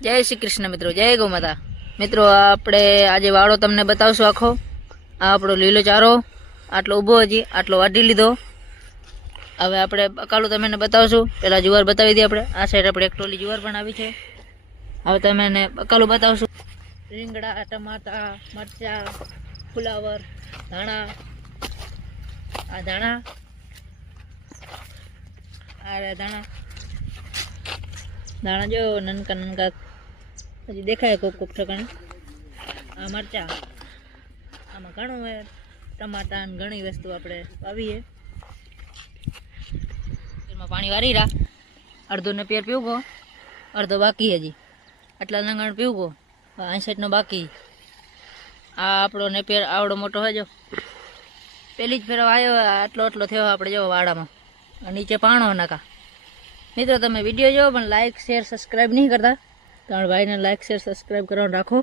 જય શ્રી કૃષ્ણ મિત્રો, જય ગૌ માતા મિત્રો. આપણે આજે વાળો તમને બતાવશું આખો. આ આપણો લીલો ચારો આટલો ઊભો, હજી આટલો વાટી લીધો. હવે આપણે બકાલું તમને બતાવશું. પહેલાં જુવાર બતાવી દઈએ આપણે. આ સાઈડ આપણે એક ટોલી જુવાર પણ આવી છે. હવે તમે એને બકાલું બતાવશું. રીંગણા, ટમાટા, મરચાં, ફુલાવર, ધાણા. આ ધાણા, આ ધાણા ધાણા જો નનકા નનકા હજી દેખાય કોક કોક ઠકાણે. આ મરચાં, આમાં ઘણું હોય. ટમાટા ને ઘણી વસ્તુ આપણે વાવીએ. એમાં પાણી વારી રા. અડધો ને પેર પીવગો, અડધો બાકી. હજી આટલા લંગણ પીવગો, 65 બાકી. આ આપણો નેપિયર આવડો મોટો હોય. જો પેલી જ ફેરવા આવ્યો, આટલો આટલો થયો આપણે જો વાડામાં. નીચે પાણો નાખા. મિત્રો તમે વિડીયો જોવો પણ લાઇક શેર સબસ્ક્રાઈબ નહીં કરતા. તમારા ભાઈને લાઇક શેર સબસ્ક્રાઈબ કરવાનું રાખો.